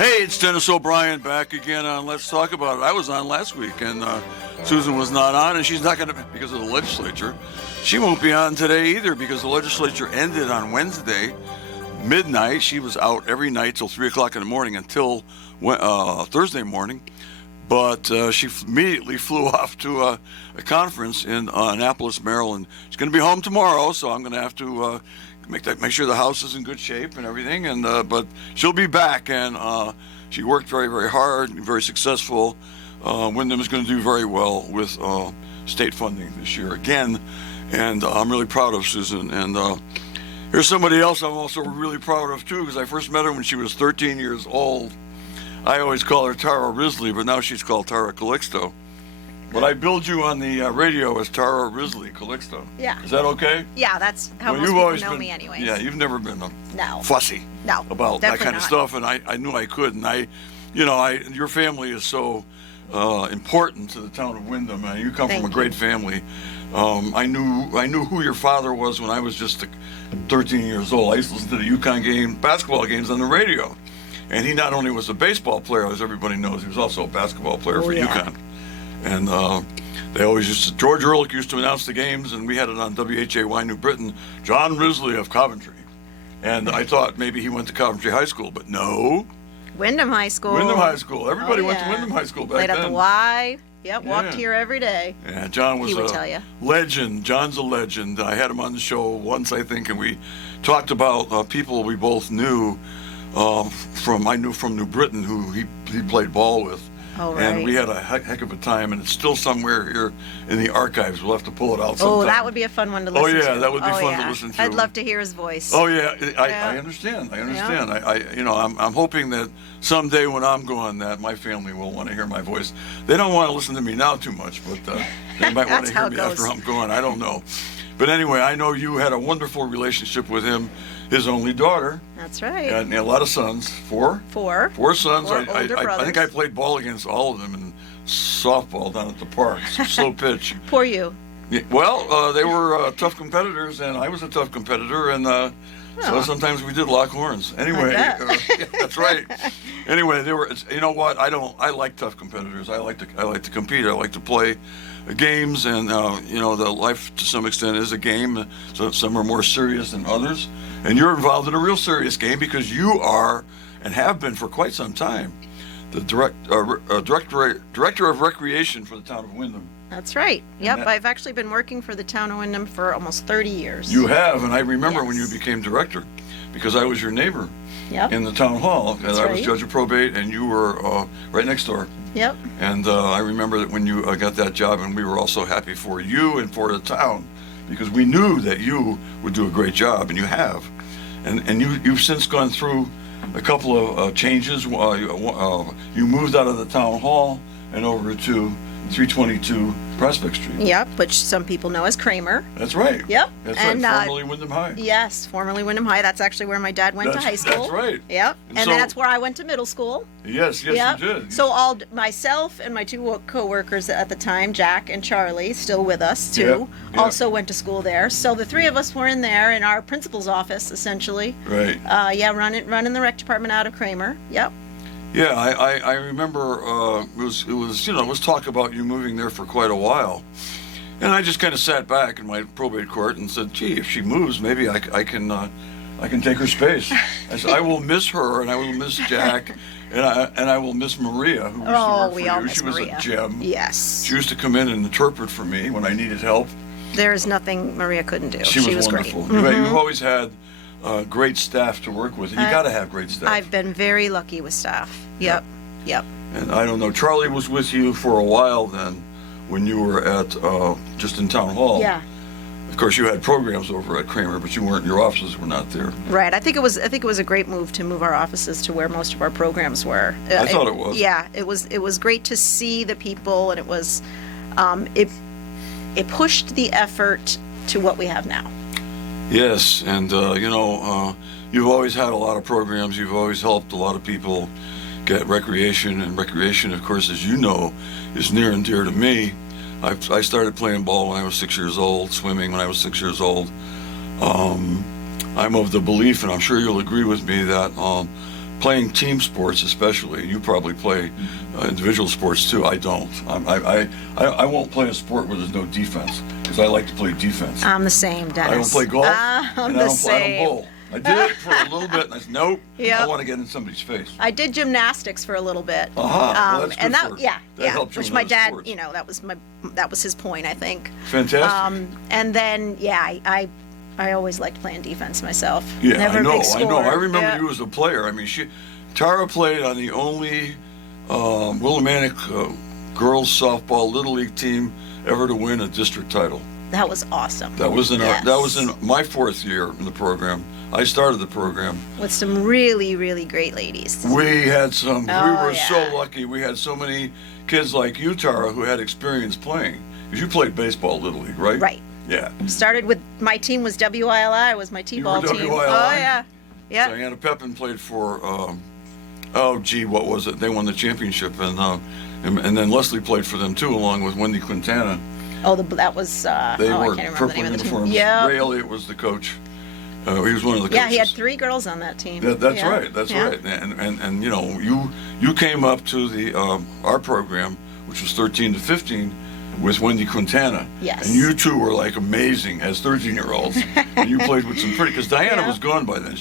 Hey, it's Dennis O'Brien back again on Let's Talk About It. I was on last week, and Susan was not on, and she's not going to, because of the legislature. She won't be on today either because the legislature ended on Wednesday, midnight. She was out every night till 3 o'clock in the morning until Thursday morning. But she immediately flew off to a conference in Annapolis, Maryland. She's going to be home tomorrow, so I'm going to have to make sure the house is in good shape and everything. And but she'll be back, and she worked very, very hard, very successful. Windham is going to do very well with state funding this year again, and I'm really proud of Susan. And here's somebody else I'm also really proud of too, because I first met her when she was 13 years old. I always call her Tara Risley, but now she's called Tara Calixto. But I billed you on the radio as Tara Risley Calixto. Yeah. Is that okay? Yeah, that's how Well, most you've people always know been, me anyways. Yeah, you've never been No. fussy No, about that definitely kind of not. stuff, and I knew I could. And your family is so important to the town of Windham. You come Thank from a you. great family. I knew who your father was when I was just 13 years old. I used to listen to the basketball games on the radio. And he not only was a baseball player, as everybody knows, he was also a basketball player for yeah. UConn. And they always George Ehrlich used to announce the games, and we had it on WHAY New Britain, John Risley of Coventry. And I thought maybe he went to Coventry High School, but no. Wyndham High School. Wyndham High School. Everybody Oh, went to yeah. Wyndham High School back Played then. at the Y. Yep, Yeah. walked here every day. Yeah, John was He would a tell you. legend. John's a legend. I had him on the show once, I think, and we talked about people we both knew. I knew from New Britain who he played ball with. Oh, right. And we had a heck of a time, and it's still somewhere here in the archives. We'll have to pull it out sometime. Oh, that would be a fun one to listen to. Oh, yeah, that would be fun to yeah. listen to. I'd love to hear his voice. Oh, yeah, I Yeah. understand. Yeah. I'm hoping that someday when I'm gone, that my family will want to hear my voice. They don't want to listen to me now too much, but they might want That's to how hear it me after goes. I'm gone. I don't know. But anyway, I know you had a wonderful relationship with him, his only daughter, That's right. and a lot of sons. Four sons. Four I older think brothers. I played ball against all of them in softball down at the park. Slow pitch. Poor you. Yeah, well, they were tough competitors, and I was a tough competitor, and so sometimes we did lock horns. Anyway, bet. yeah, that's right. Anyway, you know what? I like tough competitors. I like to compete. I like to play games, and the life to some extent is a game. So some are more serious than others, and you're involved in a real serious game because you are and have been for quite some time the director of recreation for the town of Windham. That's right. Yep, that- I've actually been working for the town of Wyndham for almost 30 years. You have, and I remember when you Yes. became director, because I was your neighbor Yep. in the town hall, and That's I was right. judge of probate, and you were right next door. Yep. And I remember that when you got that job, and we were all so happy for you and for the town, because we knew that you would do a great job, and you have. And you've since gone through a couple of changes. You moved out of the town hall and over to 322 Prospect Street. Yep, which some people know as Kramer. That's right. Yep. That's And, right, formerly Windham High. Yes, formerly Wyndham High. That's actually where my dad went to high school. That's right. Yep. And And so- that's where I went to middle school. Yes, Yep. you did. So myself and my two co-workers at the time, Jack and Charlie, still with us too, Yep. also went to school there. So the three of us were in there in our principal's office, essentially. Right. Running the rec department out of Kramer. Yep. Yeah, I remember it was talk about you moving there for quite a while, and I just kind of sat back in my probate court and said, "Gee, if she moves, maybe I can take her space." I said, "I will miss her, and I will miss Jack, and I will miss Maria, who used to work we for all you. miss She was Maria. a gem. Yes. She used to come in and interpret for me when I needed help. There is nothing Maria couldn't do. She was wonderful. great. Mm-hmm. You've always had great staff to work with, and you got to have great staff. I've been very lucky with staff. Yep. Yep. And I don't know, Charlie was with you for a while then, when you were at just in town hall. Yeah. Of course, you had programs over at Kramer, but you weren't. Your offices were not there. Right. I think it was a great move to move our offices to where most of our programs were. I thought it was. Yeah. It was great to see the people, and it was it pushed the effort to what we have now. Yes, and you've always had a lot of programs. You've always helped a lot of people get recreation, and recreation, of course, as you know, is near and dear to me. I started playing ball when I was 6 years old, swimming when I was 6 years old. I'm of the belief, and I'm sure you'll agree with me, that playing team sports, especially. You probably play individual sports too. I don't. I won't play a sport where there's no defense because I like to play defense. I'm the same, Dennis. I don't play golf. I'm and the I same. don't bowl. I did it for a little bit, and I said, nope. Yep. I want to get in somebody's face. I did gymnastics for a little bit. Well, that's good and that, for, yeah, that yeah. helped you Which in my other dad, sports. you know, that was his point, I think. Fantastic. And then, yeah, I always liked playing defense myself. Yeah, Never I a know. big scorer. I remember Yeah. you as a player. I mean, Tara played on the only Willimantic girls softball little league team ever to win a district title. That was awesome. That was Yes. that was in my 4th year in the program. I started the program. With some really, really great ladies. We had some. we Oh, were yeah. so lucky. We had so many kids like you, Tara, who had experience playing. Because you played baseball little league, right? Right. Yeah. Started with, my team was WILI, was my T-ball You were team. WILI? Oh, yeah. Yeah. Diana Pepin played for. What was it? They won the championship, and then Leslie played for them too, along with Wendy Quintana. Oh, that was, They I were can't remember the purple name of the team. uniforms. Yeah. Ray Elliott was the coach. He was one of the coaches. Yeah, he had 3 girls on that team. That's Yeah. right. That's Yeah. right. And you know, you came up to the our program, which was 13 to 15, with Wendy Quintana. Yes. And you two were like amazing as 13-year-olds. And you played with some pretty, because Diana Yeah. was gone by then.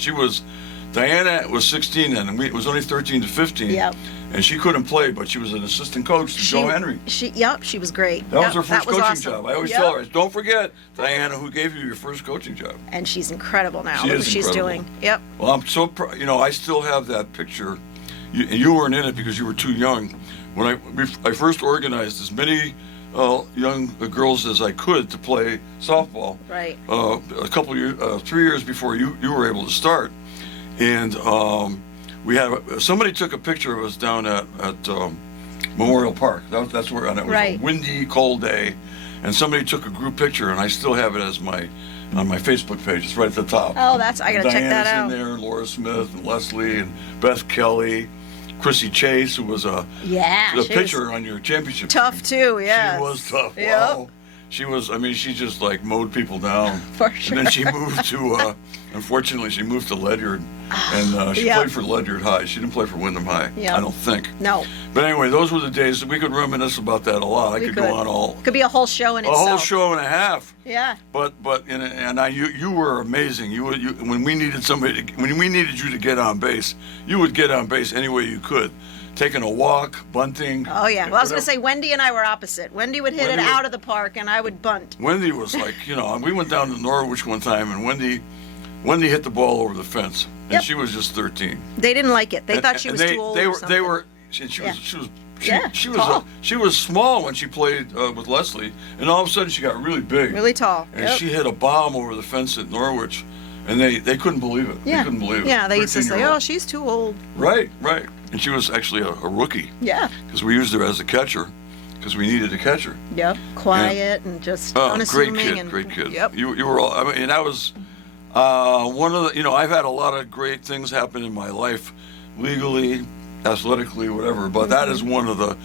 Diana was 16 then, and it was only 13 to 15. Yep. And she couldn't play, but she was an assistant coach to Joe Henry. Yep, she was great. That was Yep, her first coaching awesome. job. I always Yep. tell her, don't forget, Diana, who gave you your first coaching job. And she's incredible now. She Look is what she's incredible. doing. Yep. Well, I'm so proud. You know, I still have that picture. You weren't in it because you were too young. When I first organized as many young girls as I could to play softball. Right. A couple years, 3 years before you were able to start, and we had somebody took a picture of us down at Memorial Park. That's where, and it was Right. a windy, cold day, and somebody took a group picture, and I still have it as on my Facebook page. It's right at the top. Oh, I gotta check that out. Diana's in there, Laura Smith, and Leslie, and Beth Kelly, Chrissy Chase, who was the Yeah. she was pitcher on your championship tough team. too, yeah. She was tough. Yep. Wow. She was, I mean, she just like mowed people down. For sure. And then she moved to, unfortunately, she moved to Ledyard. And she Yep. played for Ledyard High. She didn't play for Wyndham High, Yep. I don't think. No. But anyway, those were the days that we could reminisce about that a lot. I could go on all, Could be a whole show in a itself. whole show and a half. Yeah. You were amazing. When we needed when we needed you to get on base, you would get on base any way you could, taking a walk, bunting. Oh yeah. Well, I was gonna whatever. say Wendy and I were opposite. Wendy would hit Wendy it would- out of the park, and I would bunt. Wendy was like, we went down to Norwich one time, and Wendy hit the ball over the fence, and Yep. she was just 13. They didn't like it. They And- thought she and was too old. They or were. something. They were. She Yeah. was. Yeah, She was. tall. She was small when she played with Leslie, and all of a sudden she got really big. really tall. And Yep. she hit a bomb over the fence at Norwich, and they couldn't believe it. Yeah. They couldn't believe it. Yeah. They used to say, 13-year-old. "Oh, she's too old." Right. And she was actually a rookie Yeah. because we used her as a catcher because we needed a catcher. Yep. Quiet and just Oh, unassuming. great kid, and, great kid. Yep. You were all. I mean, and that was one of the. I've had a lot of great things happen in my life, legally, athletically, whatever. But that is one of the.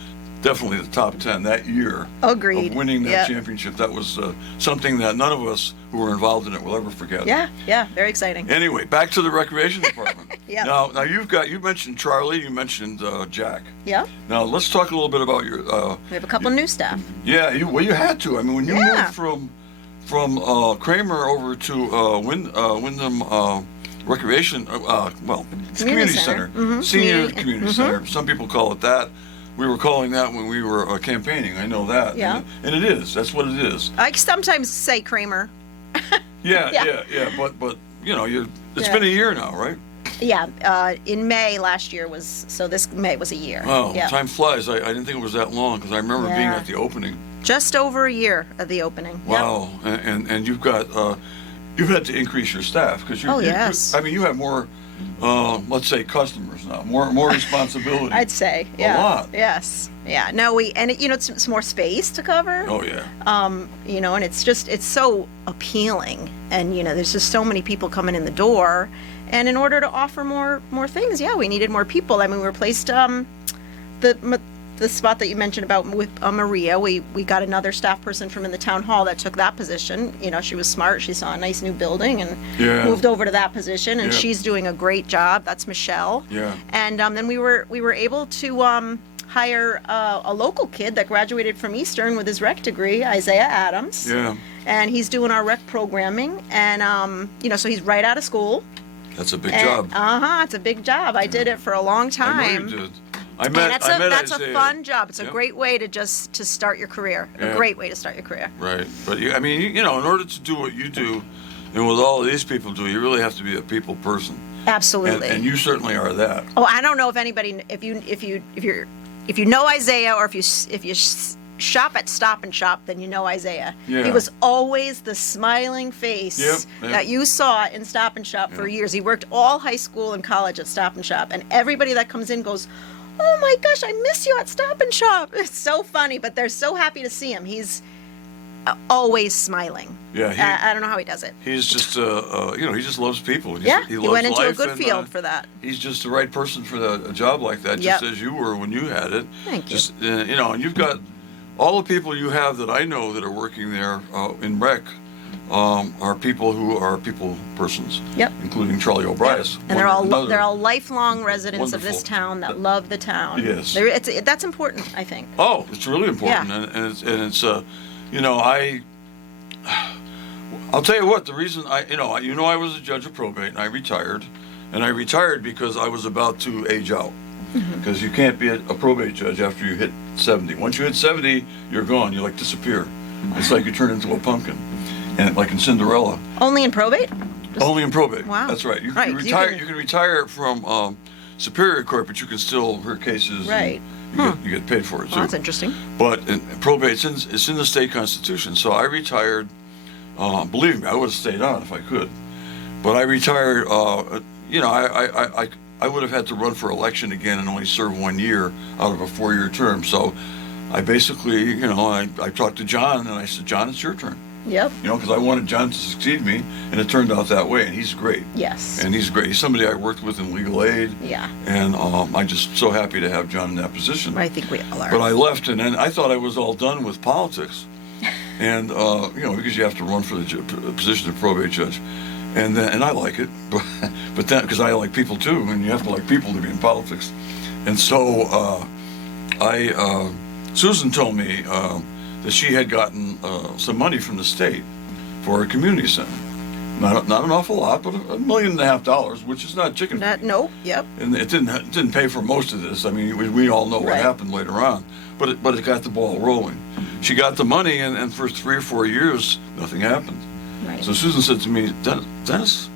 Definitely the top 10 that year. Agreed. Of winning that Yeah. championship. That was something that none of us who were involved in it will ever forget. Yeah. Yeah. Very exciting. Anyway, back to the recreation department. Yeah. Now you mentioned Charlie, you mentioned Jack. Yeah. Now let's talk a little bit about your. We have a couple new staff. Yeah, you had to. I mean, when you Yeah. moved from Kramer over to Wyndham Recreation, it's Community community center. center, Mhm. senior Community- community center. Some people call it that. We were calling that when we were campaigning. I know that. Yeah. And it is. That's what it is. I sometimes say Kramer. Yeah. Yeah. But it's Yeah. been a year now, right? Yeah. In May last year this May was a year. Oh, Yeah. time flies. I didn't think it was that long because I remember being Yeah. at the opening. Just over a year of the opening. Yep. Wow, and you've got you've had to increase your staff because Oh, yes. you have more, let's say, customers now, more responsibility. I'd say. Yeah. lot. Yes. Yeah. No, it's more space to cover. Oh yeah. And it's so appealing, and there's just so many people coming in the door, and in order to offer more things, yeah, we needed more people. I mean, we replaced the spot that you mentioned about with Maria, we got another staff person from in the town hall that took that position. You know, she was smart. She saw a nice new building and Yeah. moved over to that position, and Yeah. she's doing a great job. That's Michelle. Yeah. And then we were able to hire a local kid that graduated from Eastern with his rec degree, Isaiah Adams. Yeah. And he's doing our rec programming, and you know, so he's right out of school. That's a big And, job. It's a big job. I did it for a long time. I know you did. I And met that's a Isaiah. fun job. It's a Yep. great way to start your career. Yeah. A great way to start your career. Right. But, I mean, you know, in order to do what you do and what all of these people do, you really have to be a people person. Absolutely. And you certainly are that. Oh, I don't know if anybody, if you know Isaiah, or if you shop at Stop and Shop, then you know Isaiah. Yeah. He was always the smiling face Yep. that you saw in Stop and Shop for years. He worked all high school and college at Stop and Shop, and everybody that comes in goes, "Oh my gosh, I miss you at Stop and Shop." It's so funny, but they're so happy to see him. He's always smiling. Yeah, I don't know how he does it. He's just, you know, he just loves people. Yeah, he loves went into a life, good and, field for that. He's just the right person for a job like that, Yep. just as you were when you had it. Thank you. Just, you know, and you've got all the people you have that I know that are working there in rec are people who are people persons. Yep. Including Charlie O'Brias. And they're all lifelong residents of this wonderful. town that love the town. Yes. That's important, I think. Oh, it's really important, Yeah. and it's you know, I'll tell you what, the reason I was a judge of probate and I retired because I was about to age out. Because you can't be a probate judge after you hit 70. Once you hit 70, you're gone. You like disappear. It's like you turn into a pumpkin, and like in Cinderella. Only in probate? Only in probate. Wow. That's right. You Right, can you retire. can- You can retire from Superior Court, but you can still hear cases. Right. And you get paid for it too. Well, that's interesting. But in probate, it's in the state constitution. So I retired. Believe me, I would have stayed on if I could. But I retired. You know, I would have had to run for election again and only serve 1 year out of a 4-year term. So I basically, you know, I talked to John and I said, John, it's your turn. Yep. You know, because I wanted John to succeed me, and it turned out that way. And he's great. Yes. And he's great. He's somebody I worked with in legal aid. Yeah. And I'm just so happy to have John in that position. I think we all are. But I left, and then I thought I was all done with politics, and you know, because you have to run for the position of probate judge, and I like it, but then because I like people too, and you have to like people to be in politics, and so Susan told me that she had gotten some money from the state for a community center. Not an awful lot, but $1.5 million, which is not chicken feed. Nope. Yep. And it didn't pay for most of this. I mean, we all know what Right. happened later on, but it got the ball rolling. She got the money, and for 3 or 4 years, nothing happened. Right. So Susan said to me, Dennis,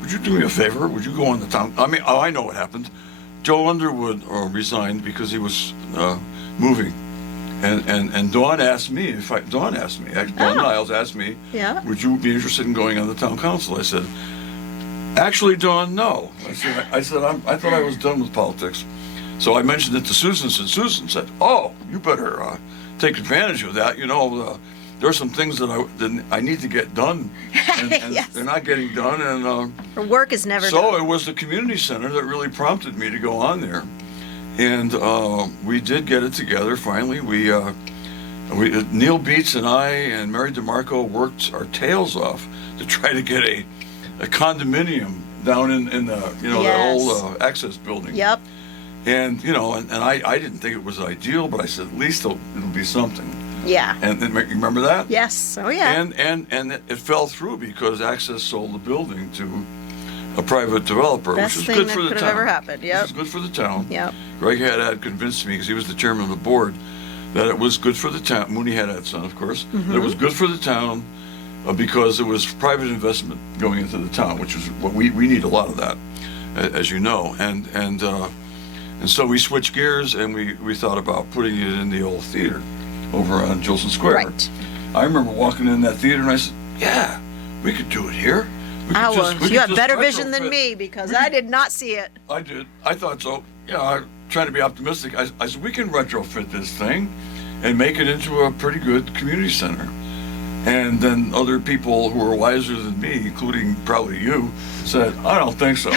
would you do me a favor? Would you go on the town? I mean, I know what happened. Joe Underwood resigned because he was moving, and Dawn asked me Dawn Niles asked me, Yeah. would you be interested in going on the town council? I said, actually, Dawn, no. I said I thought I was done with politics. So I mentioned it to Susan. Susan said, oh, you better take advantage of that. You know, there are some things that I need to get done, and Yes. they're not getting done. And Her work is never so done. it was the community center that really prompted me to go on there. And we did get it together finally. Neil Beats and I and Mary DeMarco worked our tails off to try to get a condominium down in the that Yes. old access building. Yep. And you know, and I didn't think it was ideal, but I said at least it'll be something. Yeah. And you remember that? Yes. Oh yeah. And it fell through because Access sold the building to a private developer, Best which was thing good that for the could town. have ever happened. Yep. Which was good for the town. Yep. Greg Haddad convinced me, because he was the chairman of the board, that it was good for the town. Mooney Haddad's son, of course. That it was good for the town because it was private investment going into the town, which was what we need a lot of that, as you know. And so we switched gears and we thought about putting it in the old theater over on Jolson Square. Right. I remember walking in that theater and I said, yeah, we could do it here. We could we You could have better just vision than retrofit." me because I did not see it. I did. I thought so. Yeah, I'm trying to be optimistic. I said, we can retrofit this thing and make it into a pretty good community center. And then other people who were wiser than me, including probably you, said, I don't think so.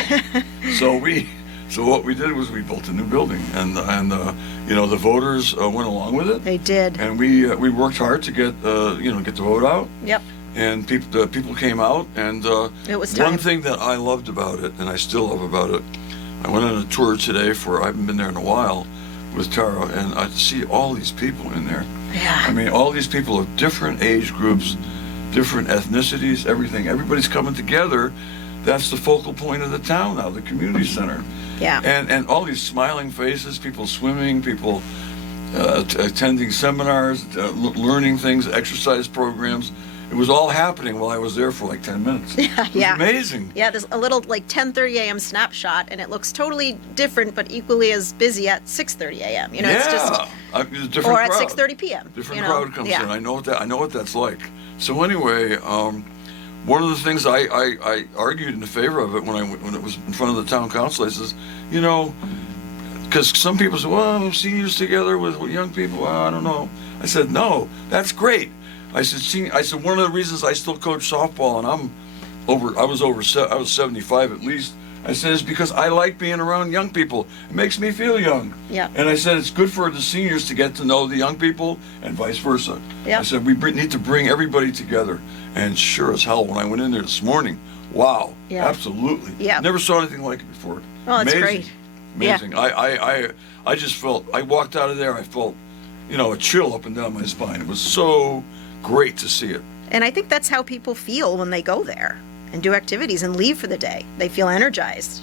So we So what we did was we built a new building, and the voters went along with it. They did. And we worked hard to get get the vote out. Yep. And people came out, and It was time. one thing that I loved about it, and I still love about it, I went on a tour today I haven't been there in a while with Tara, and I see all these people in there. Yeah. I mean, all these people of different age groups, different ethnicities, everything. Everybody's coming together. That's the focal point of the town now, the community center. Yeah. And all these smiling faces, people swimming, people attending seminars, learning things, exercise programs. It was all happening while I was there for like 10 minutes. It was Yeah. amazing. Yeah, there's a little like 10:30 a.m. snapshot, and it looks totally different, but equally as busy at 6:30 a.m. You know, it's just It's a different or at crowd. 6:30 p.m. Different you know? crowd comes yeah. in. I know what that's like. So anyway, one of the things I argued in favor of it when it was in front of the town council, I says, because some people say, well, seniors together with young people, well, I don't know. I said, no, that's great. I said one of the reasons I still coach softball, and I was 75 at least. I said, it's because I like being around young people. It makes me feel young. Yeah. And I said, it's good for the seniors to get to know the young people and vice versa. Yeah. I said, we need to bring everybody together. And sure as hell, when I went in there this morning, wow, Yeah. absolutely. Yeah. Never saw anything like it before. Oh, it's Amazing. great. Yeah. Amazing. I just felt, I walked out of there, I felt, a chill up and down my spine. It was so great to see it. And I think that's how people feel when they go there and do activities and leave for the day. They feel energized.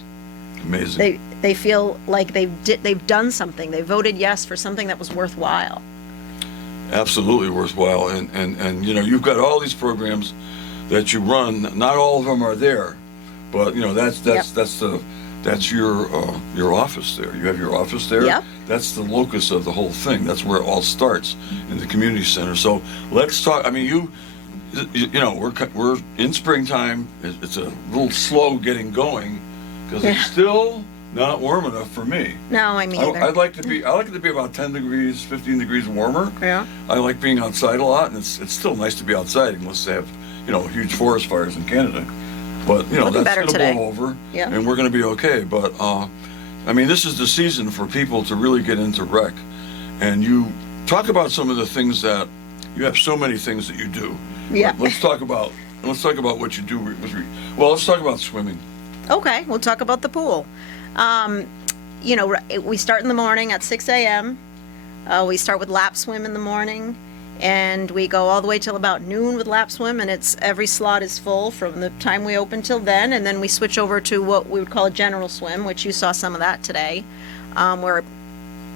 Amazing. They feel like they've done something. They voted yes for something that was worthwhile. Absolutely worthwhile. And you've got all these programs that you run. Not all of them are there, but that's your office there. You have your office there. Yep. That's the locus of the whole thing. That's where it all starts, in the community center. So let's talk. I mean, we're in springtime. It's a little slow getting going because Yeah. it's still not warm enough for me. No, I mean either. I like it to be about 10 degrees, 15 degrees warmer. Yeah. I like being outside a lot, and it's still nice to be outside unless they have, huge forest fires in Canada. But, Looking better that's going today. to blow over, Yeah. and we're going to be okay. But, this is the season for people to really get into rec. And you talk about some of the things that, you have so many things that you do. Yeah. Let's talk about what you do. Let's talk about swimming. Okay, we'll talk about the pool. We start in the morning at 6 a.m. We start with lap swim in the morning, and we go all the way till about noon with lap swim, and every slot is full from the time we open till then, and then we switch over to what we would call a general swim, which you saw some of that today, where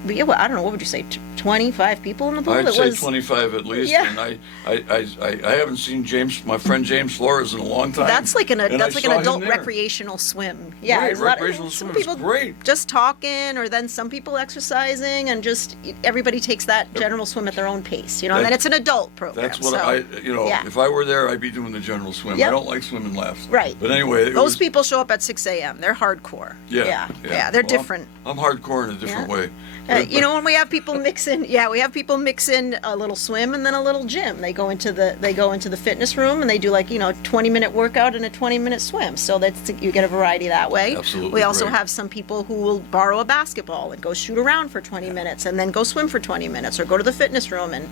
I don't know, what would you say, 25 people in the pool? I'd say 25 at least. Yeah. And I haven't seen my friend James Flores in a long time. That's like an and I adult saw him there. recreational swim. Yeah, Right, there's a lot recreational some swim is people great. just talking, or then some people exercising, and just everybody takes that general swim at their own pace, and then it's an adult program. That's what so, yeah. if I were there, I'd be doing the general swim. Yep. I don't like swimming laps. Right. But anyway. Those people show up at 6 a.m. They're hardcore. Yeah. They're Well, different. I'm hardcore in a different Yeah. way. When we have people mix in a little swim and then a little gym. They go into the fitness room and they do 20-minute workout and a 20-minute swim. So you get a variety that way. Absolutely We also great. have some people who will borrow a basketball and go shoot around for 20 minutes and then go swim for 20 minutes or go to the fitness room. And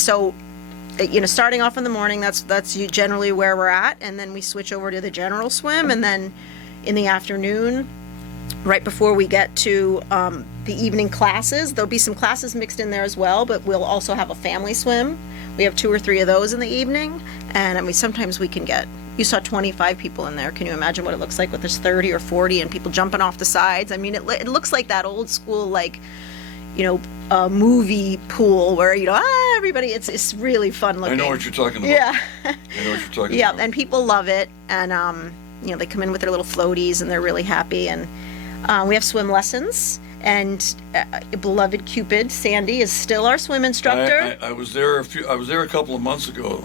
starting off in the morning, that's generally where we're at, and then we switch over to the general swim, and then in the afternoon, right before we get to the evening classes, there'll be some classes mixed in there as well, but we'll also have a family swim. We have 2 or 3 of those in the evening, and sometimes we can get, you saw 25 people in there. Can you imagine what it looks like with this 30 or 40 and people jumping off the sides? It looks like that old school, movie pool where, everybody, it's really fun looking. I know what you're talking about. Yeah. I know what you're talking Yeah, about. and people love it, and they come in with their little floaties and they're really happy, and we have swim lessons, and beloved Cupid Sandy is still our swim instructor. I was there a couple of months ago.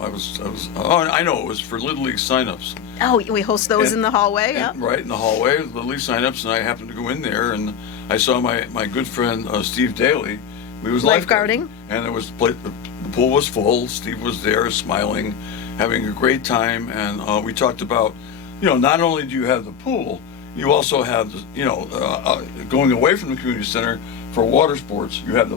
I know it was for Little League signups. Oh, we host those in the hallway. Yeah. Right in the hallway, Little League signups, and I happened to go in there and I saw my good friend Steve Daly. He was Lifeguarding. And the pool was full. Steve was there, smiling, having a great time, and we talked about, not only do you have the pool, you also have, going away from the community center for water sports. You have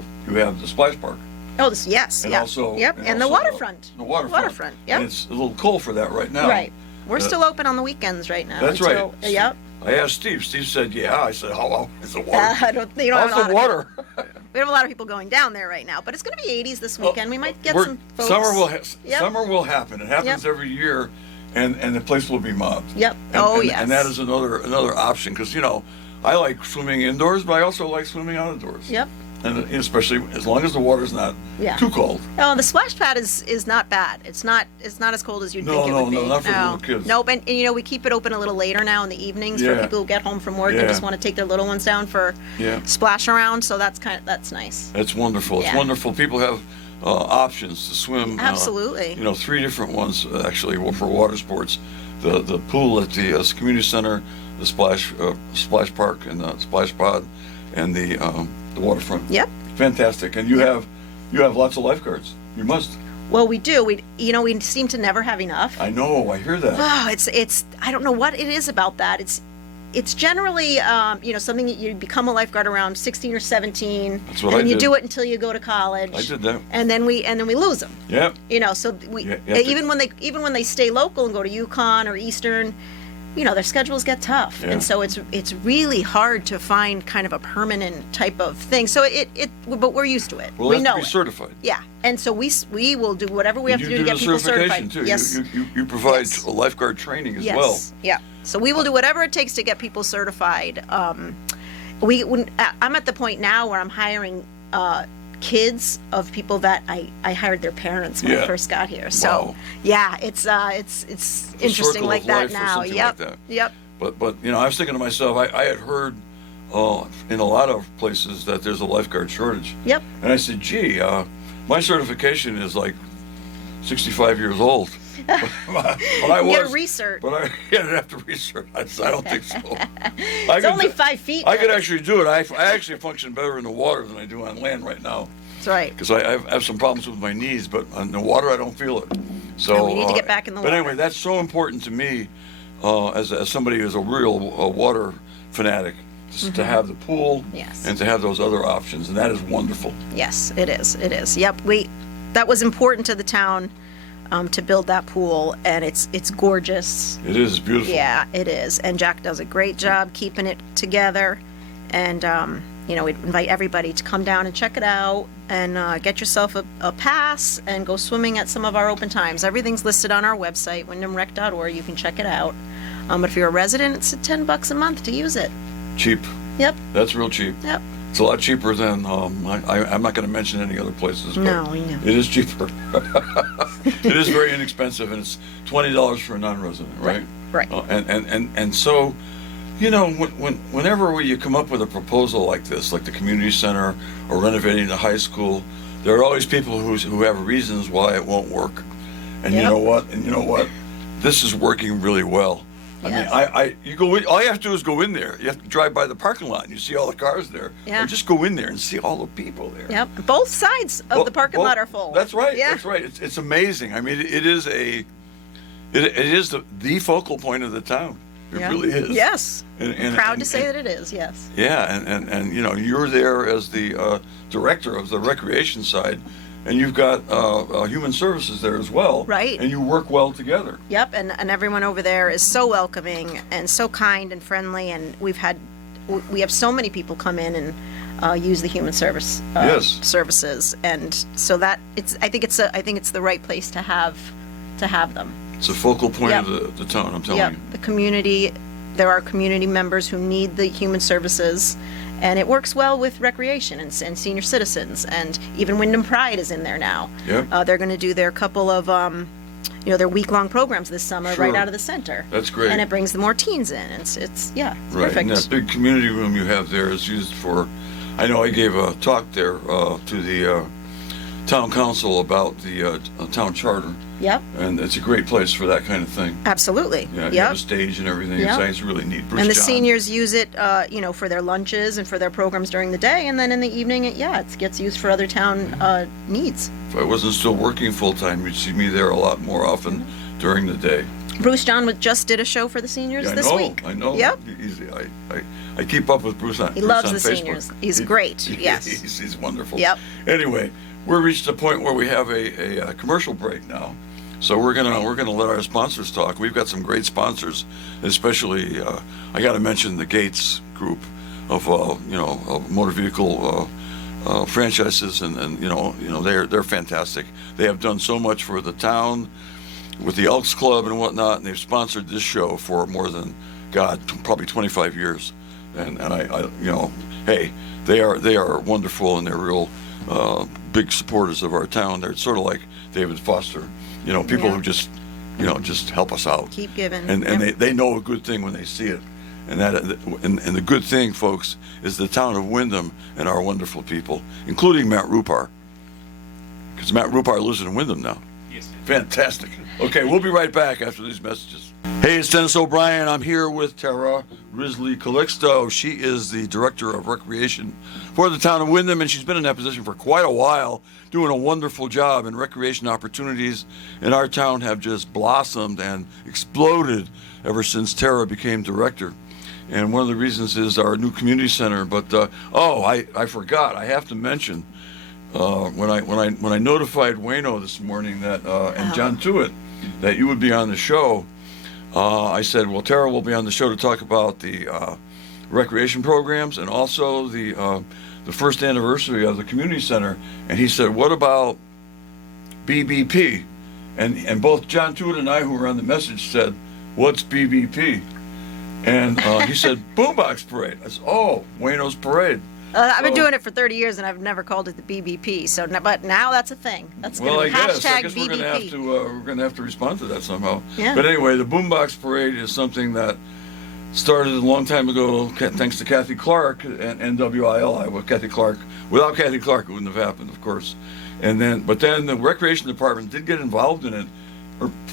the splash park. Oh, yes, And yeah. also, Yep, and the also waterfront. The waterfront. Waterfront, yep. And it's a little cold for that right now. Right. We're Uh, still open on the weekends right now. That's until- right. Yep. I asked Steve. Steve said, "Yeah." I said, "How is the water? I don't, you don't have a How's lot the water?" we have a lot of people going down there right now, but it's going to be 80s this weekend. We might get We're- some folks. Summer Yep. will happen. It happens Yep. every year, and the place will be mobbed. Yep. And, Yes. And that is another option because I like swimming indoors, but I also like swimming outdoors. Yep. And especially as long as the water's not Yeah. too cold. Oh, the splash pad is not bad. It's not as cold as you'd think it would be. No, not for little kids. Nope, and we keep it open a little later now in the evenings for Yeah. people who get home from work Yeah. and just want to take their little ones down for Yeah. splash around. So that's nice. It's wonderful. It's Yeah. wonderful. People have options to swim. Absolutely. 3 different ones actually for water sports. The pool at the community center, the splash park, and the splash pod, and the waterfront. Yep. Fantastic. And you have lots of lifeguards. You must. Well, we do. We seem to never have enough. I know. I hear that. Oh, it's I don't know what it is about that. It's generally something that you become a lifeguard around 16 or 17. That's what and I then you did. do it until you go to college. I did that. And then we lose them. Yeah. So we Yeah, you have to- even when they stay local and go to UConn or Eastern, their schedules get tough, Yeah. and so it's really hard to find kind of a permanent type of thing. So but we're used to it. Well, we have know to be it. certified. Yeah, and so we will do whatever we have And to you do to do get the people certification certified. too. Yes. You provide Yes. lifeguard training as Yes. well. Yeah. So we will do whatever it takes to get people certified. I'm at the point now where I'm hiring kids of people that I hired their parents when I Yeah. first got here. So Wow. yeah, it's interesting circle like of that life or now. something Yep. like that. Yep. But I was thinking to myself, I had heard in a lot of places that there's a lifeguard shortage. Yep. And I said, gee, my certification is like 65 years old. But I You gotta was. research. But I didn't have to research. I don't think so. It's only 5 feet. I could actually do it. I actually function better in the water than I do on land right now. That's right. Because I have some problems with my knees, but on the water I don't feel it. So No, we need to get back in the But water. anyway, that's so important to me as somebody who's a real water fanatic to have the pool Yes. and to have those other options, and that is wonderful. Yes, it is. It is. Yep. That was important to the town to build that pool, and it's gorgeous. It is beautiful. Yeah, it is. And Jack does a great job keeping it together. And we'd invite everybody to come down and check it out and get yourself a pass and go swimming at some of our open times. Everything's listed on our website, wyndhamrec.org. You can check it out. But if you're a resident, it's $10 a month to use it. Cheap. Yep. That's real cheap. Yep. It's a lot cheaper than I'm not going to mention any other places. But No, we know. it is cheaper. It is very inexpensive, and it's $20 for a non-resident, right? Right. And so, whenever you come up with a proposal like this, like the community center or renovating the high school, there are always people who have reasons why it won't work. And Yep. you know what? This is working really well. Yes. I mean, you go in, all you have to do is go in there. You have to drive by the parking lot and you see all the cars there. Yeah. Or just go in there and see all the people there. Yep. Both sides of the parking lot are full. That's right. Yeah. That's right. It's amazing. I mean, it is the focal point of the town. It Yeah. really is. Yes. And Proud to say that it is. Yes. Yeah, and you're there as the director of the recreation side, and you've got human services there as well. Right. And you work well together. Yep, and everyone over there is so welcoming and so kind and friendly, and we have so many people come in and use the human service Yes. services, and so that I think it's the right place to have them. It's a focal point Yep. of the town. I'm telling Yep, you. the community. There are community members who need the human services, and it works well with recreation and senior citizens, and even Wyndham Pride is in there now. Yep. They're going to do their couple of their week-long programs this summer Sure. right out of the center. That's great. And it brings the more teens in. It's Right, perfect. and that big community room you have there is used for. I know I gave a talk there to the town council about the town charter, Yep, and it's a great place for that kind of thing. absolutely. Yeah, you have Yep. a stage and everything. Yep. It's really neat. Bruce And the John. seniors use it, for their lunches and for their programs during the day, and then in the evening, it gets used for other town needs. If I wasn't still working full time, you'd see me there a lot more often during the day. Bruce John just did a show for the seniors Yeah, this week. I know. Yep. I keep up with Bruce on He loves on the Facebook. seniors. He's great. Yes. He's wonderful. Yep. Anyway, we're reached a point where we have a commercial break now, so we're gonna let our sponsors talk. We've got some great sponsors, especially I got to mention the Gates Group of of motor vehicle franchises, and they're fantastic. They have done so much for the town with the Elks Club and whatnot, and they've sponsored this show for more than, probably 25 years. And I hey, they are wonderful, and they're real big supporters of our town. They're sort of like David Foster, people Yeah. who just help us out. Keep giving. And Yep. they know a good thing when they see it. And the good thing, folks, is the town of Windham and our wonderful people, including Matt Rupar, because Matt Rupar lives in Windham now. Yes. Fantastic. Okay, we'll be right back after these messages. Hey, it's Dennis O'Brien. I'm here with Tara Risley Calixto. She is the Director of Recreation for the town of Windham, and she's been in that position for quite a while, doing a wonderful job. And recreation opportunities in our town have just blossomed and exploded ever since Tara became director. And one of the reasons is our new community center. But I forgot. I have to mention when I notified Wayno this morning that and John Tewitt that you would be on the show. I said, well, Tara will be on the show to talk about the recreation programs and also the first anniversary of the community center. And he said, what about BBP? And both John Tewitt and I, who were on the message, said, what's BBP? And he said, Boombox Parade. I said, oh, Wayno's Parade. I've been So- doing it for 30 years, and I've never called it the BBP. So, but now that's a thing. That's Well, going to I be guess hashtag we're BBP. going to have to respond to that somehow. Yeah. But anyway, the Boombox Parade is something that started a long time ago, thanks to Kathy Clark and NWILI. Well, Kathy Clark, without Kathy Clark, it wouldn't have happened, of course. But then the recreation department did get involved in it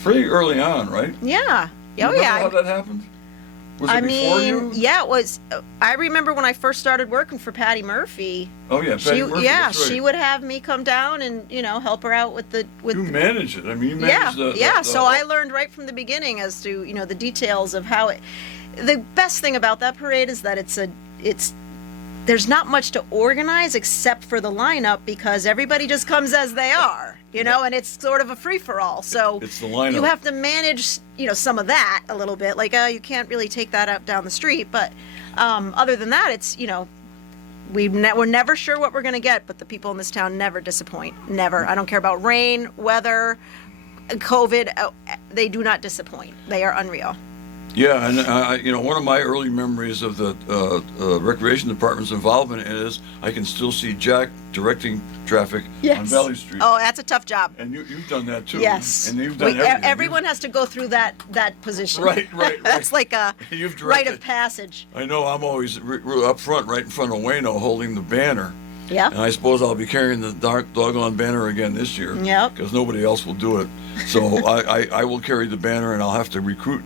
pretty early on, right? Yeah. You Oh, remember yeah. how that happened? Was it I before mean, you? yeah, it was. I remember when I first started working for Patty Murphy. Oh yeah, Patty Murphy, that's right. She would have me come down and help her out with You manage it. I mean, you manage yeah. the So I learned right from the beginning as to the details of how it. The best thing about that parade is that there's not much to organize except for the lineup because everybody just comes as they are, and it's sort of a free for all. So It's the lineup. you have to manage, some of that a little bit. Like, you can't really take that out down the street, but other than that, it's we're never sure what we're going to get, but the people in this town never disappoint. Never. I don't care about rain, weather, COVID. They do not disappoint. They are unreal. Yeah, and one of my early memories of the recreation department's involvement is I can still see Jack directing traffic on Valley Street. Oh, that's a tough job. And you've done that too. Yes. And you've done everything. Everyone has to go through that position. Right. That's like a You've rite directed. of passage. I know I'm always up front, right in front of Wayno, holding the banner. Yeah. And I suppose I'll be carrying the doggone banner again this year. Yep. Because nobody else will do it. So I will carry the banner, and I'll have to recruit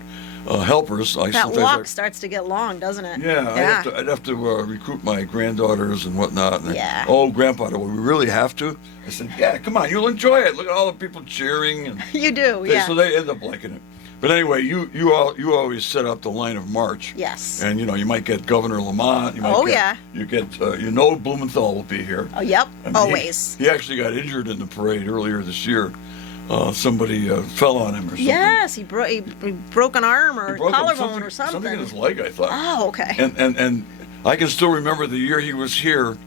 helpers. That walk starts to get long, doesn't it? Yeah, I'd have to recruit my granddaughters and whatnot. And Yeah. Oh, Grandpa, do we really have to? I said, yeah, come on, you'll enjoy it. Look at all the people cheering. And You do, yeah. So they end up liking it. But anyway, you always set up the line of march. Yes. And you might get Governor Lamont. You might Oh, get, yeah. You get Blumenthal will be here. Oh, yep. I mean, Always. He actually got injured in the parade earlier this year. Somebody fell on him or something. Yes, he broke an arm or He broke collarbone or something. Something in his leg, I thought. Oh, okay. And I can still remember the year he was here,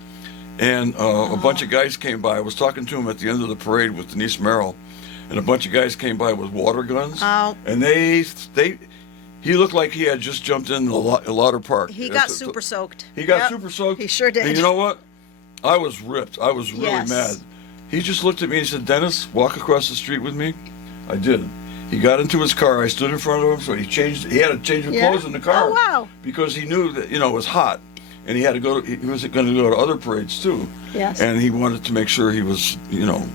and a bunch of guys came by. I was talking to him at the end of the parade with Denise Merrill, and a bunch of guys came by with water guns. Oh. And he looked like he had just jumped in the Lauder Park. He got super soaked. He got Yep. super soaked? He sure did. And you know what? I was ripped. I was really Yes. mad. He just looked at me and said, Dennis, walk across the street with me. I did. He got into his car. I stood in front of him, so he had to change his Yeah. clothes in the car. Oh, wow. Because he knew that, it was hot. And he was going to go to other parades too. Yes. And he wanted to make sure he was,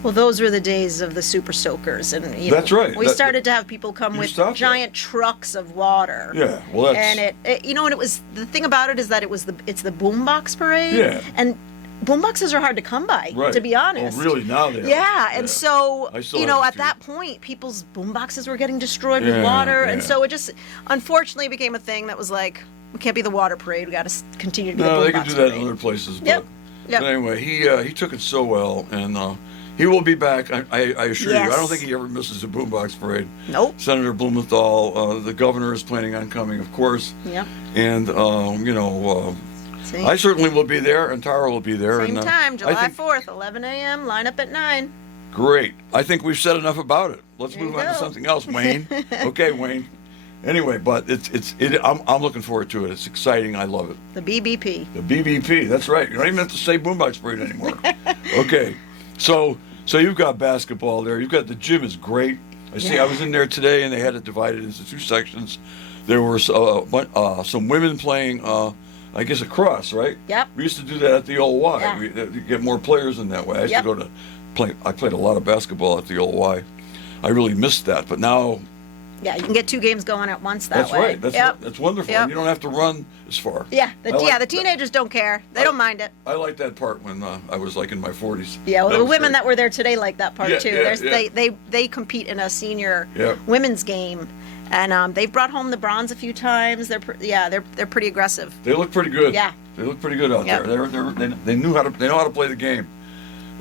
Well, those were the days of the super soakers, and That's right. We started to have people come You with stopped that. giant trucks of water. Yeah, well, that's... And it, and it was the thing about it is that it's the boombox parade. Yeah. And boomboxes are hard to come by, Right. to be honest. Oh, really? Now they are. Yeah, and so, I still you have know, a at few. that point, people's boomboxes were getting destroyed Yeah, with water, and yeah. so it just, unfortunately, became a thing that was like, we can't be the water parade, we got to continue to be the boombox No, they can do that parade. in other places. Yep. But, Yep. but anyway, he took it so well, and he will be back. I assure you. I don't Yes. think he ever misses a boombox parade. Nope. Senator Blumenthal, the governor is planning on coming, of course, Yep. and See? I certainly will be there, and Tara will be there. Same and, time, I July think, 4th, 11 a.m., line up at 9. Great. I think we've said enough about it. Let's There you move on to go. something else, Wayne. Okay, Wayne. Anyway, but I'm looking forward to it. It's exciting. I love it. The BBP. The BBP. That's right. You don't even have to say boombox parade anymore. Okay. So you've got basketball there. You've got the gym is great. I see. Yeah. I was in there today, and they had it divided into two sections. There were some women playing. I guess lacrosse, right? Yep. We used to do that at the old Y. Yeah. We get more players in that way. I used Yep. to go to play. I played a lot of basketball at the old Y. I really missed that, but now Yeah, you can get 2 games going at once that that's way. right. Yep. That's wonderful. Yep. And you don't have to run as far. Yeah, I like the that. teenagers don't care. They don't mind it. I like that part when I was like in my 40s. Yeah, well, That the was women great. that were there today like that part Yeah, too. yeah, There's, yeah. They compete in a senior Yeah. women's game, and they've brought home the bronze a few times. They're pretty aggressive. They look pretty good. Yeah. They look pretty good out Yep. there. They know how to play the game,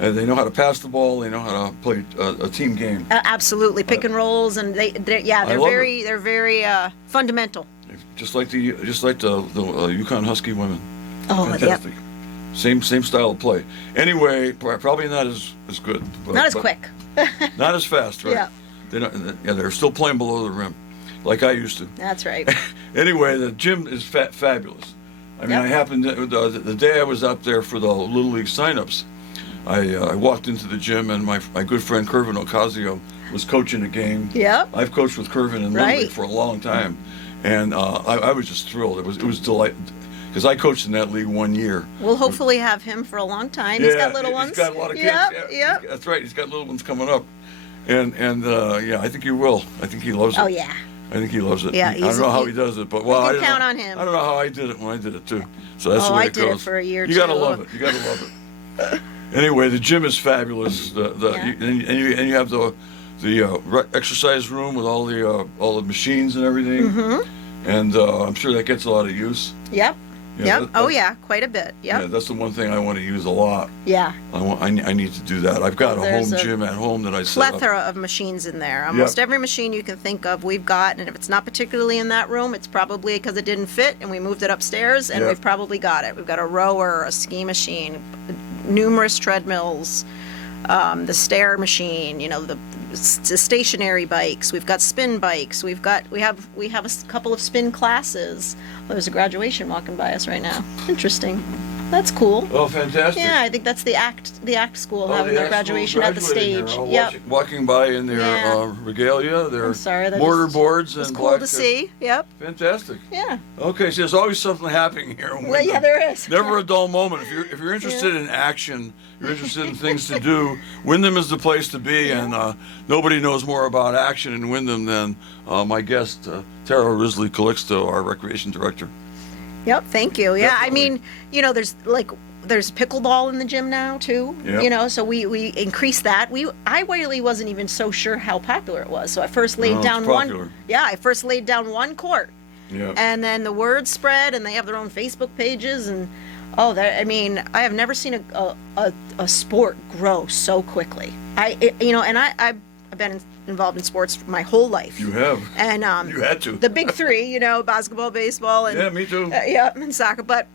and they know how to pass the ball. They know how to play a team game. Absolutely, pick and rolls, and they're love very fundamental. Just like the Yukon Husky women. Oh, yep. Fantastic. Same style of play. Anyway, probably not as good. Not as but quick. Not as fast, right? Yeah. They're still playing below the rim, like I used to. That's right. Anyway, the gym is fabulous. I mean, Yep. I happened to, the day I was up there for the Little League signups, I walked into the gym, and my good friend Kervin Ocasio was coaching a game. Yep. I've coached with Kervin in Little Right. League for a long time, and I was just thrilled. It was delightful because I coached in that league 1 year. We'll hopefully have him for a long time. He's got little ones. He's got a lot of kids. Yep. Yeah, that's right. He's got little ones coming up, and yeah, I think he will. I think he loves it. Oh yeah. I think he loves it. Yeah, I don't know how he does it, but well, can I don't count know, on him. I don't know how I did it when I did it too. So that's the way I it did it goes. for a year, You gotta too. love it. You gotta love it. Anyway, the gym is fabulous. Yeah. And you have the exercise room with all the machines and everything. Mm-hmm. And I'm sure that gets a lot of use. Yep. Yeah, Yep. that- Oh yeah, quite a bit. Yeah, Yep. that's the one thing I want to use a lot. Yeah. I need to do that. I've got a There's home a gym at home that I set up. Plethora of machines in there. Almost every machine you can think of, we've got. And if it's not particularly in that room, it's probably because it didn't fit, and we moved it upstairs, and Yeah. we've probably got it. We've got a rower, a ski machine, numerous treadmills, the stair machine. You know, the stationary bikes. We've got spin bikes. We have a couple of spin classes. Oh, there's a graduation walking by us right now. Interesting. That's cool. Oh, fantastic. Yeah, I think that's the ACT school Oh, having the their actual graduation at the graduating stage. here. Yep. Walking by in their Yeah. regalia, their I'm sorry, that mortar is- boards It's and cool black. to see. Yep. Fantastic. Yeah. Okay, so there's always something happening here. in Well, yeah, Wyndham. there is. Never a dull moment. If you're interested in action, you're interested in things to do, Wyndham is the place to be. And nobody knows more about action in Wyndham than my guest, Tara Risley Calixto, our recreation director. Yep. Thank you. Yeah. I Definitely. mean, you know, there's pickleball in the gym now too. Yep. You know, so we increased that. I really wasn't even so sure how popular it was. So I first laid No, it's down popular. one. Yeah, I first laid down one court, Yeah. and then the word spread, and they have their own Facebook pages, and I mean, I have never seen a sport grow so quickly. I've been involved in sports my whole life. You have. And You had to. the big three, you know, basketball, baseball, and Yeah, me too. and soccer. But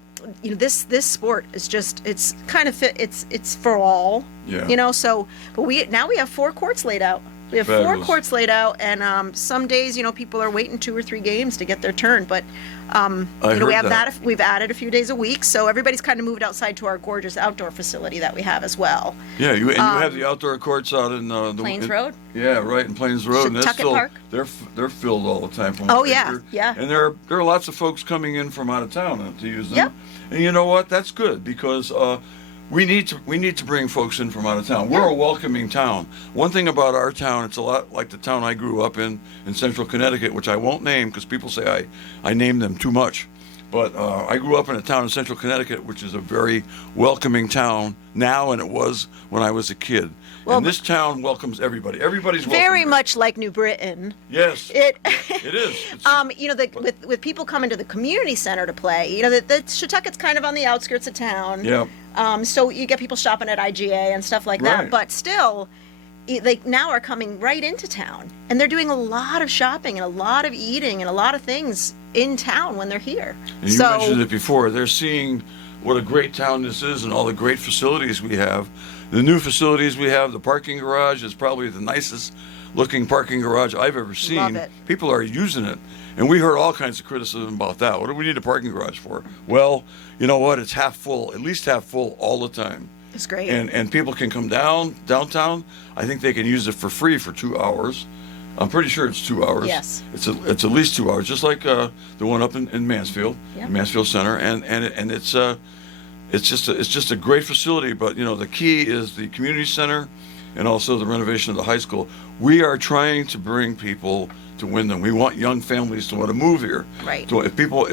you know, this sport is just it's kind of fit. It's for all. Yeah. You know, so but we have 4 courts laid out. We have 4 Fabulous. courts laid out, and some days, you know, people are waiting 2 or 3 games to get their turn. But I you know, we heard have that. We've added a few days a week, so everybody's kind of moved outside to our gorgeous outdoor facility that we have as well. Yeah, you have the outdoor courts out in Plains Road? Yeah, right in Plains Road, and that's Tuckett still Park? they're filled all the time. From Oh, what I yeah, hear. yeah. And there are lots of folks coming in from out of town to use them. Yep. And you know what? That's good because we need to bring folks in from out of town. We're a welcoming town. One thing about our town, it's a lot like the town I grew up in Central Connecticut, which I won't name because people say I name them too much. But I grew up in a town in central Connecticut, which is a very welcoming town now, and it was when I was a kid. Well, and this town welcomes everybody. Everybody's welcome. Very here. much like New Britain. Yes. It It is. It's, you know, with people coming to the community center to play, you know, the Shetucket's kind of on the outskirts of town. yeah. So you get people shopping at IGA and stuff like that. Right. But still, they now are coming right into town, and they're doing a lot of shopping and a lot of eating and a lot of things in town when they're here. And you mentioned it before. They're seeing what a great town this is and all the great facilities we have. The new facilities we have, the parking garage is probably the nicest looking parking garage I've ever seen. Love it. People are using it. And we heard all kinds of criticism about that. What do we need a parking garage for? Well, you know what? It's half full, at least half full all the time. It's great. And people can come downtown. I think they can use it for free for 2 hours. I'm pretty sure it's 2 hours. Yes. It's at least 2 hours, just like the one up in Mansfield, Yeah. Mansfield Center, and it's just a great facility. But you know, the key is the community center, and also the renovation of the high school. We are trying to bring people to Wyndham. We want young families to want to move here. Right. So if people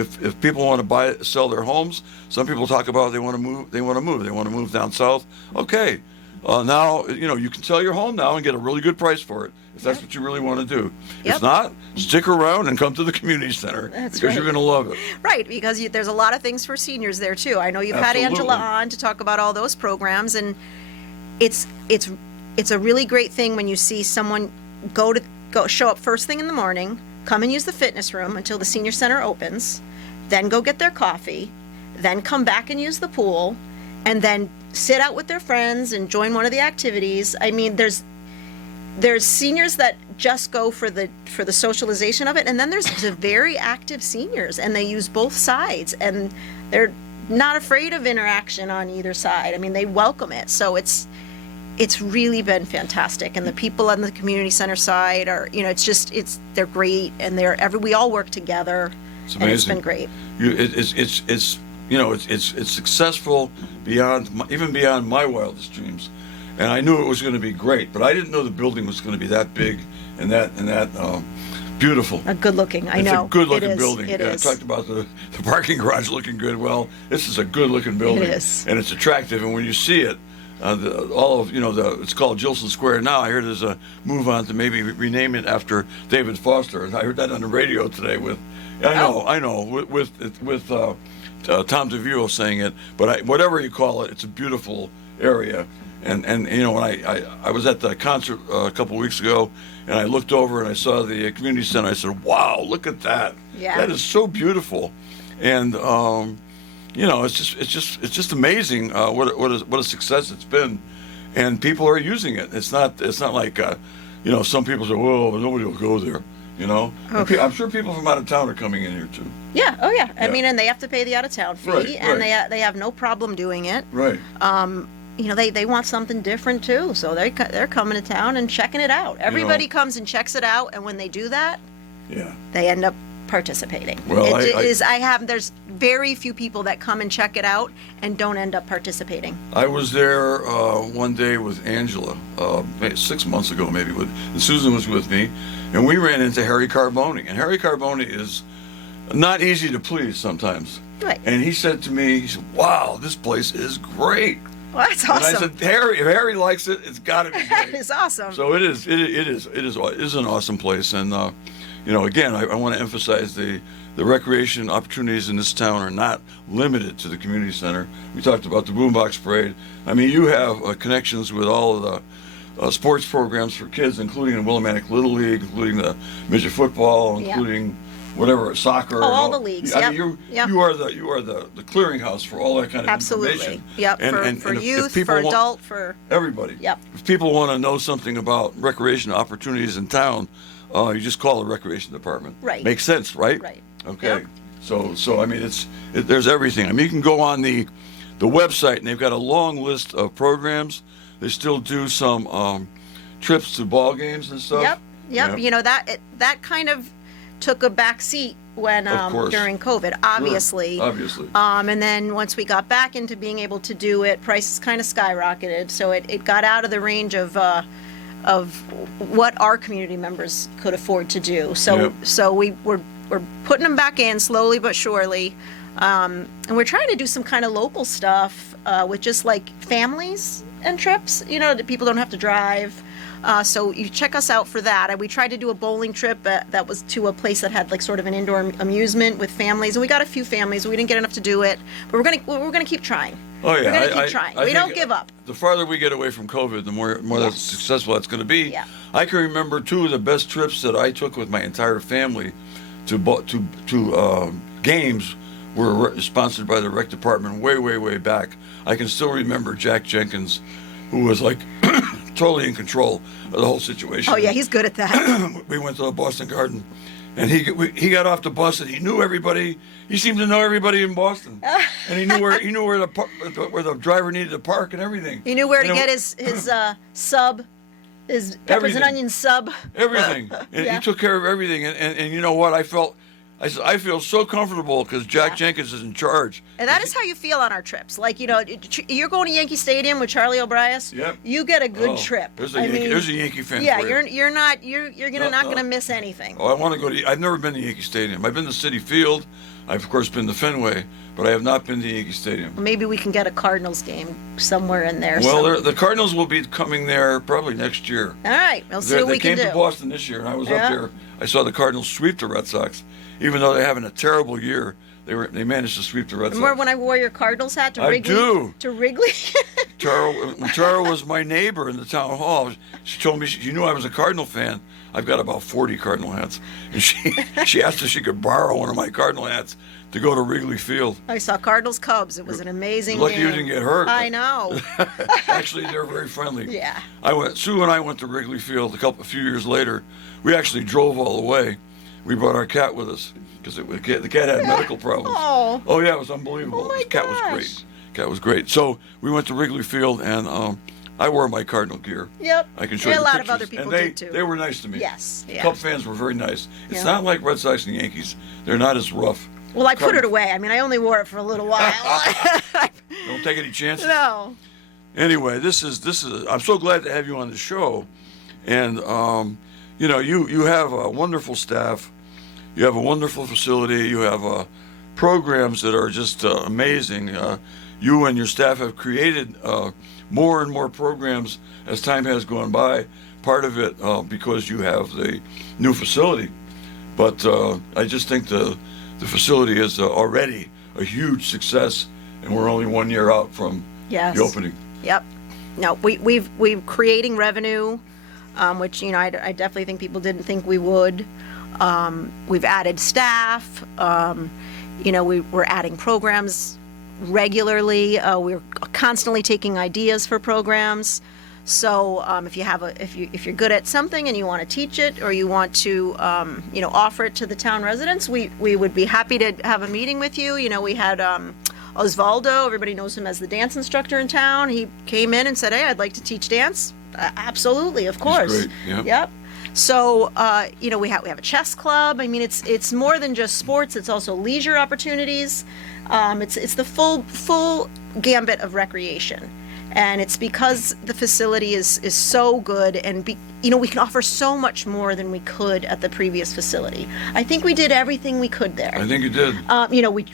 want to sell their homes, some people talk about they want to move. They want to move down south. Okay. Now, you know, you can sell your home now and get a really good price for it if that's what you really want to do. Yep. If not, stick around and come to the community center That's because right. you're going to love it. Right, because there's a lot of things for seniors there too. I know you've had Angela Absolutely. on to talk about all those programs, and it's a really great thing when you see someone go show up first thing in the morning, come and use the fitness room until the senior center opens, then go get their coffee, then come back and use the pool, and then sit out with their friends and join one of the activities. I mean, there's seniors that just go for the socialization of it, and then there's the very active seniors, and they use both sides, and they're not afraid of interaction on either side. I mean, they welcome it. So it's really been fantastic, and the people on the community center side are, you know, they're great, and we all work together. It's and it's amazing. been great. It's successful even beyond my wildest dreams, and I knew it was going to be great, but I didn't know the building was going to be that big and that beautiful. A good looking, I know. It's a good looking It is. building. It I is. talked about the parking garage looking good. Well, this is a good looking building. It is. And it's attractive, and when you see it, it's called Gilson Square now. I heard there's a move on to maybe rename it after David Foster. And I heard that on the radio today with Tom DeVio saying it. But whatever you call it, it's a beautiful area. And you know, when I was at the concert a couple weeks ago, and I looked over and I saw the community center, I said, "Wow, look at that! Yeah. That is so beautiful." And you know, it's just amazing what a success it's been, and people are using it. It's not like you know, some people say, "Well, nobody will go there." You know, I'm sure people from out of town are coming in here too. Yeah. Oh yeah. I Yeah. mean, and they have to pay the out of town fee, Right, and right. they have no problem doing it. Right. You know, they want something different too, so they're coming to town and checking it out. Everybody comes and checks it out, and when they do that, Yeah. they end up participating. Well, there's very few people that come and check it out and don't end up participating. I was there one day with Angela, 6 months ago maybe, and Susan was with me, and we ran into Harry Carboni. And Harry Carboni is not easy to please sometimes. Right. And he said to me, he said, "Wow, this place is great." Well, that's And I awesome. said, "Harry, if Harry likes it, it's got to be That great." is awesome. So it is an awesome place, and you know, again, I want to emphasize the recreation opportunities in this town are not limited to the community center. We talked about the Boombox Parade. I mean, you have connections with all of the sports programs for kids, including the Willimantic Little League, including the midget football, Yeah. including whatever, soccer. Oh, all the leagues, I yep, mean, yep. you are the clearinghouse for all that kind of Absolutely. information. Yep. And For if youth, people for want- adult, for Everybody. Yep. If people want to know something about recreation opportunities in town, you just call the recreation department. Right. Makes sense, right? Right. Okay. Yep. So I mean, there's everything. I mean, you can go on the website, and they've got a long list of programs. They still do some trips to ball games and stuff. Yep. You know, that kind of took a back seat when Of course. during COVID, obviously. Sure, obviously. And then once we got back into being able to do it, prices kind of skyrocketed. So it got out of the range of what our community members could afford to do. So Yep. so we're putting them back in slowly but surely. And we're trying to do some kind of local stuff with just like families and trips, that people don't have to drive. So you check us out for that. And we tried to do a bowling trip that was to a place that had like sort of an indoor amusement with families, and we got a few families. We didn't get enough to do it, but we're gonna keep trying. Oh yeah, we're gonna keep trying. We don't give up. The farther we get away from COVID, the more that's successful that's going to be. Yeah. I can remember two of the best trips that I took with my entire family to games were sponsored by the rec department way back. I can still remember Jack Jenkins, who was like totally in control of the whole situation. Oh yeah, he's good at that. We went to the Boston Garden, and he got off the bus and he knew everybody. He seemed to know everybody in Boston, and he knew where the driver needed to park and everything. He knew where to get his sub, his peppers and onions sub. Everything. And he took care of everything. And you know what? I feel so comfortable because Jack Jenkins is in charge. And that is how you feel on our trips. Like, you're going to Yankee Stadium with Charlie O'Brias. Yep. You get a good trip. There's a Yankee fan. Yeah, for you. you're not gonna miss anything. Oh, I want to go to. I've never been to Yankee Stadium. I've been to Citi Field. I've of course been to Fenway, but I have not been to Yankee Stadium. Well, maybe we can get a Cardinals game somewhere in there. Well, the Cardinals will be coming there probably next year. All right, we'll see what we can do. They came to Boston this year, and I was up there. I saw the Cardinals sweep the Red Sox, even though they're having a terrible year. They managed to sweep the Red Sox. Remember when I wore your Cardinals hat to Wrigley? I do. To Wrigley? Tara was my neighbor in the town hall. She told me she knew I was a Cardinal fan. I've got about 40 Cardinal hats, and she asked if she could borrow one of my Cardinal hats to go to Wrigley Field. I saw Cardinals Cubs. It was an amazing Lucky game. you didn't get hurt. I know. Actually, they're very friendly. Yeah. Sue and I went to Wrigley Field a few years later. We actually drove all the way. We brought our cat with us because the cat had medical problems. Oh yeah, it was unbelievable. Oh my The cat was great. Cat was great. So we went to Wrigley Field, and I wore my Cardinal gear. Yep. I can show And you a lot pictures. of other people and did too. They were nice to me. Yes. Yeah. Cub fans were very nice. It's Yeah. not like Red Sox and Yankees. They're not as rough. Well, I put it away. I mean, I only wore it for a little while. Don't take any chances. No. Anyway, this is. I'm so glad to have you on the show, and you have a wonderful staff, you have a wonderful facility, you have programs that are just amazing. You and your staff have created more and more programs as time has gone by. Part of it because you have the new facility, but I just think the facility is already a huge success, and we're only 1 year out from the opening. Yep. No, we've creating revenue, which I definitely think people didn't think we would. We've added staff. We're adding programs regularly. We're constantly taking ideas for programs. So if you're good at something and you want to teach it, or you want to offer it to the town residents, we would be happy to have a meeting with you. We had Osvaldo, everybody knows him as the dance instructor in town. He came in and said, "Hey, I'd like to teach dance." Absolutely, of course. He's great. Yep. Yep. So we have a chess club. I mean, it's more than just sports. It's also leisure opportunities. It's the full gambit of recreation. And it's because the facility is so good, and we can offer so much more than we could at the previous facility. I think we did everything we could there. I think you did.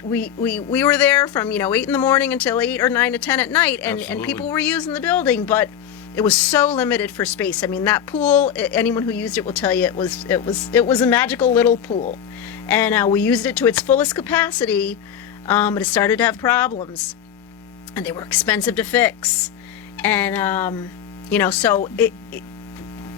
We were there from 8 in the morning until 8 or 9 to 10 at night, and people were using the building, but it was so limited for space. I mean, that pool, anyone who used it will tell you it was a magical little pool, and we used it to its fullest capacity, but it started to have problems. And they were expensive to fix, and so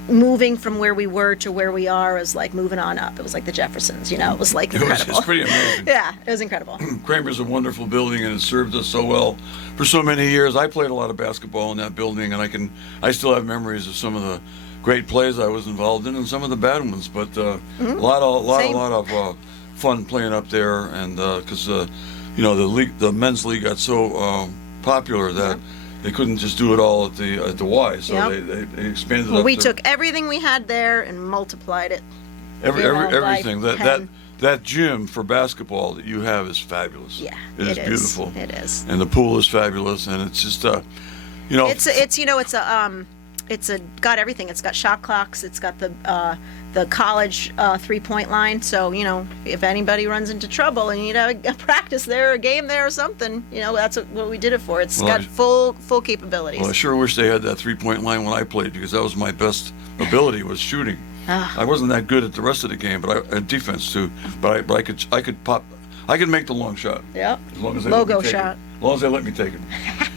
moving from where we were to where we are was like moving on up. It was like the Jeffersons, it was like incredible. It's pretty amazing. Yeah, it was incredible. Kramer's a wonderful building, and it served us so well for so many years. I played a lot of basketball in that building, and I still have memories of some of the great plays I was involved in, and some of the bad ones. But a lot of fun playing up there, and because the men's league got so popular that they couldn't just do it all at the Y, so they expanded. Well, we took everything we had there and multiplied it. Everything that gym for basketball that you have is fabulous. Yeah, it is beautiful. It is, and the pool is fabulous, and it's just got everything. It's got shot clocks. It's got the college 3-point line. So if anybody runs into trouble and you need a practice there, a game there, or something, that's what we did it for. It's got full capabilities. Well, I sure wish they had that 3-point line when I played, because that was my best ability, was shooting. I wasn't that good at the rest of the game, but at defense too. But I could make the long shot. Yep. As long as they Logo let me take shot. it. As long as they let me take it.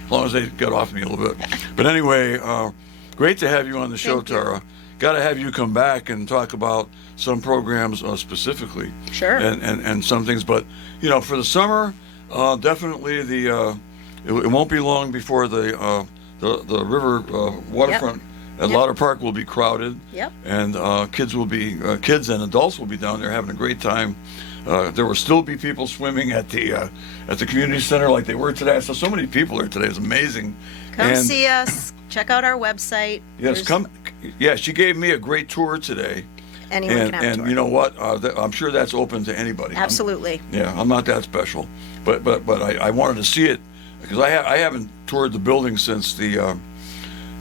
As long as they get off me a little bit. But anyway, great to have you on the show, Thank you. Tara. Got to have you come back and talk about some programs specifically. Sure. And some things. But for the summer, definitely it won't be long before the river waterfront at Lauder Park will be crowded. Yep. And kids and adults will be down there having a great time. There will still be people swimming at the community center like they were today. So many people there today. It's amazing. Come see us. Check out our website. Yes, come. Yeah, she gave me a great tour today. Anyone can have a tour. And you know what? I'm sure that's open to anybody. Absolutely. I'm not that special, but I wanted to see it because I haven't toured the building since it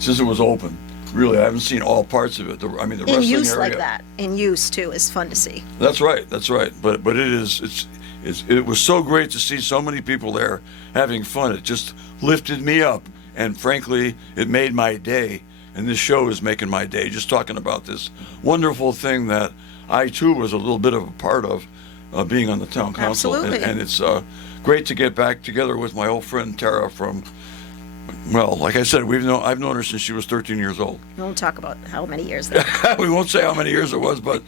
was open. Really, I haven't seen all parts of it. The in wrestling use area. like that. In use too is fun to see. That's right. But it was so great to see so many people there having fun. It just lifted me up, and frankly, it made my day. And this show is making my day. Just talking about this wonderful thing that I too was a little bit of a part of, being on the town council. Absolutely. And it's great to get back together with my old friend Tara from. Well, like I said, I've known her since she was 13 years old. We won't talk about how many years that. We won't say how many years it was, but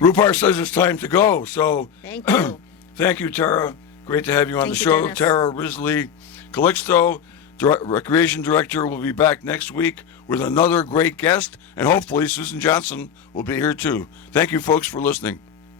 Rupar says it's time to go. So Thank you. thank you, Tara. Great to have you on the Thank you, show. Dennis. Tara Risley Calixto, Recreation Director, will be back next week with another great guest, and hopefully Susan Johnson will be here too. Thank you, folks, for listening.